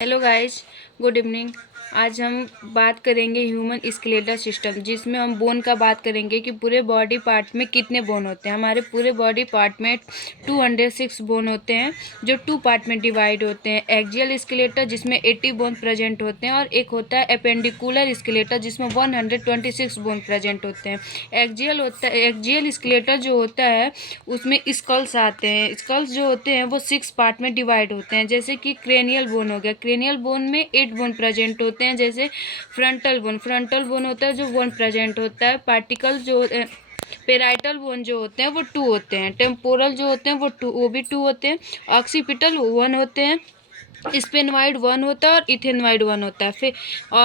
Hello guys, good evening. आज हम बात करेंगे ह्यूमन स्केलेटल सिस्टम, जिसमें हम बोन का बात करेंगे कि पूरे बॉडी पार्ट में कितने बोन होते हैं। हमारे पूरे बॉडी पार्ट में 206 बोन होते हैं, जो 2 पार्ट में डिवाइड होते हैं। एक्सियल स्केलेटल जिसमें 80 बोन प्रेजेंट होते हैं, और एक होता है एपेंडिकुलर स्केलेटल जिसमें 126 बोन प्रेजेंट होते हैं। एक्सियल स्केलेटल जो होता है उसमें स्कल्स आते हैं। स्कल्स जो होते हैं वो 6 पार्ट में डिवाइड होते हैं, जैसे कि क्रेनियल बोन हो गया। क्रेनियल बोन में 8 बोन प्रेजेंट होते हैं, जैसे फ्रंटल बोन होता है जो 1 प्रेजेंट होता है। पार्टिकल जो पेराइटल बोन जो होते हैं वो 2 होते हैं। टेम्पोरल जो होते हैं वो भी 2 होते हैं। ऑक्सीपिटल 1 होते हैं। स्पेनवाइड 1 होता है और इथेनवाइड 1 होता है।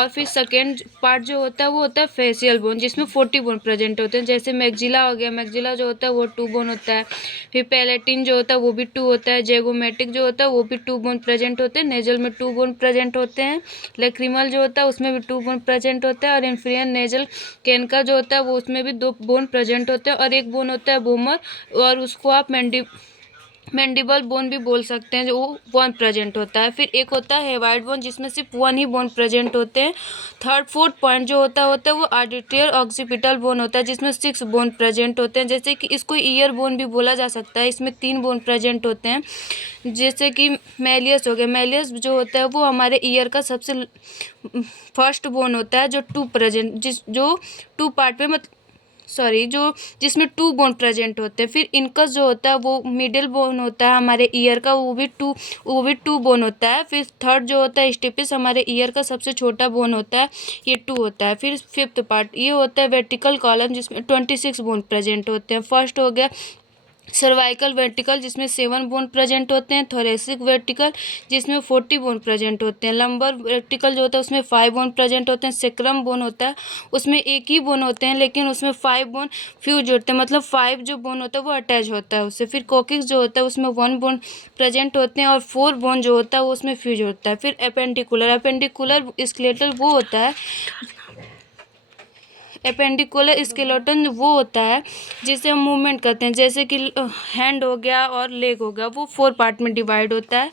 फिर सेकेंड पार्ट जो होता है वो होता है फेसियल बोन, जिसमें 40 बोन प्रेजेंट होते हैं। जैसे मैक्सिला हो गया, मैक्सिला जो होता है वो 2 बोन होता है। फिर पैलेटिन जो होता है वो भी 2 होता है। जेगोमेटिक जो होता है वो भी 2 बोन प्रेजेंट होते हैं। नेजल में 2 बोन प्रेजेंट होते हैं। लेक्रिमल जो होता है उसमें भी 2 बोन प्रेजेंट होता है। और इन्फीरियर नेजल कैनका जो होता है वो उसमें भी 2 बोन प्रेजेंट होते हैं, और एक बोन होता है बोमर, और उसको आप मैंडिबल बोन भी बोल सकते हैं, जो 1 प्रेजेंट होता है। फिर एक होता है हेवाइड बोन, जिसमें सिर्फ 1 ही बोन प्रेजेंट होते हैं। फोर्थ पॉइंट जो होता है वो ऑडिटर ऑक्सीपिटल बोन होता है, जिसमें 6 बोन प्रेजेंट होते हैं। जैसे कि इसको ईयर बोन भी बोला जा सकता है। इसमें 3 बोन प्रेजेंट होते हैं। जैसे कि मैलियस हो गया। मैलियस जो होता है वो हमारे ईयर का सबसे फर्स्ट बोन होता है, जो 2 पार्ट में जो जिसमें 2 बोन प्रेजेंट होते हैं। फिर इनकस जो होता है वो मिडिल बोन होता है हमारे ईयर का, वो भी टू बोन होता है। फिर थर्ड जो होता है स्टिपिस, हमारे ईयर का सबसे छोटा बोन होता है, ये 2 होता है। फिर फिफ्थ पार्ट ये होता है वर्टिकल कॉलम, जिसमें 26 बोन प्रेजेंट होते हैं। फर्स्ट हो गया सर्वाइकल वर्टिकल, जिसमें 7 बोन प्रेजेंट होते हैं। थोरेसिक वर्टिकल जिसमें 40 बोन प्रेजेंट होते हैं। लंबर वर्टिकल जो होता है उसमें 5 बोन प्रेजेंट होते हैं। सेक्रम बोन होता है उसमें एक ही बोन होते हैं, लेकिन उसमें 5 बोन फ्यूज होते हैं, मतलब 5 जो बोन होता है वो अटैच होता है उससे। फिर कोकिक्स जो होता है उसमें 1 बोन प्रेजेंट होते हैं, और 4 बोन जो होता है वो उसमें फ्यूज होता है। फिर अपेंडिकुलर स्केलेटल वो होता है, एपेंडिकुलर स्केलेटन वो होता है जिसे हम मूवमेंट करते हैं, जैसे कि हैंड हो गया और लेग हो गया। वो 4 पार्ट में डिवाइड होता है।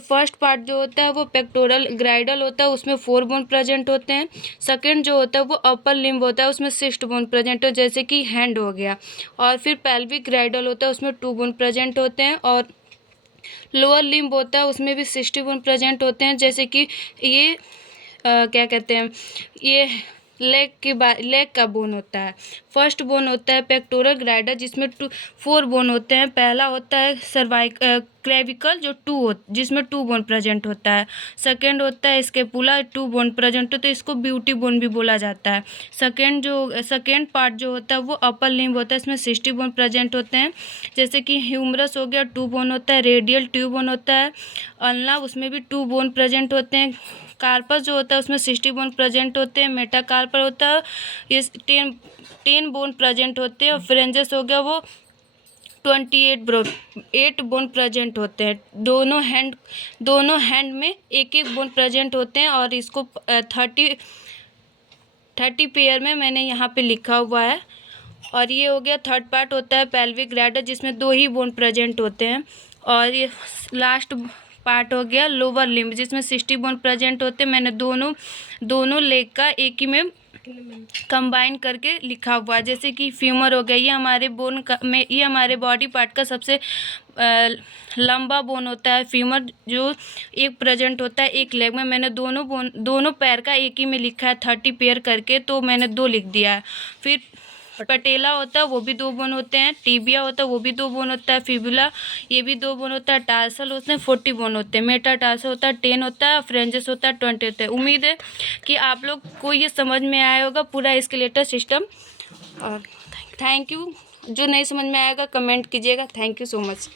फर्स्ट पार्ट जो होता है वो पेक्टोरल ग्राइडल होता है, उसमें 4 बोन प्रेजेंट होते हैं। सेकंड जो होता है वो अपर लिम्ब होता है, उसमें 6 बोन प्रेजेंट हो, जैसे कि हैंड हो गया। और फिर पेल्विक ग्राइडल होता है, उसमें 2 बोन प्रेजेंट होते हैं। और लोअर लिम्ब होता है उसमें भी 60 बोन प्रेजेंट होते हैं, जैसे कि ये क्या कहते हैं, ये लेग का बोन होता है। फर्स्ट बोन होता है पेक्टोरल ग्राइडल, जिसमें 4 बोन होते हैं। पहला होता है क्लेविकल जो जिसमें 2 बोन प्रेजेंट होता है। सेकंड होता है स्केपुला, 2 बोन प्रेजेंट होता है, इसको ब्यूटी बोन भी बोला जाता है। सेकंड पार्ट जो होता है वो अपर लिम्ब होता है, इसमें 60 बोन प्रेजेंट होते हैं, जैसे कि ह्यूमरस हो गया, 2 बोन होता है। रेडियल 2 बोन होता है। अल्ना उसमें भी 2 बोन प्रेजेंट होते हैं। कार्पस जो होता है उसमें 60 बोन प्रेजेंट होते हैं। मेटाकार्पल होता है, ये 10 बोन प्रेजेंट होते हैं। और फ्रेंजस हो गया वो 8 बोन प्रेजेंट होते हैं। दोनों हैंड में एक एक बोन प्रेजेंट होते हैं, और इसको 30 पेयर में मैंने यहाँ पे लिखा हुआ है। और ये हो गया थर्ड पार्ट होता है पेल्विक ग्राइडल, जिसमें 2 ही बोन प्रेजेंट होते हैं। और ये लास्ट पार्ट हो गया लोअर लिम्ब, जिसमें 60 बोन प्रेजेंट होते हैं। मैंने दोनों लेग का एक ही में कंबाइन करके लिखा हुआ है, जैसे कि फीमर हो गया, ये हमारे बॉडी पार्ट का सबसे लंबा बोन होता है। फीमर जो एक प्रेजेंट होता है एक लेग में। मैंने दोनों पैर का एक ही में लिखा है 30 पेयर करके, तो मैंने 2 लिख दिया है। फिर पटेला होता है वो भी 2 बोन होते हैं। टीबिया होता है वो भी 2 बोन होता है। फिबुला ये भी 2 बोन होता है। टार्सल होते हैं 40 बोन होते हैं। मेटाटार्सल होता है 10 होता है। फ्रेंजस होता है 20 होता है। उम्मीद है कि आप लोग को ये समझ में आया होगा पूरा स्केलेटल सिस्टम। और थैंक यू। जो नहीं समझ में आएगा कमेंट कीजिएगा। Thank you so much.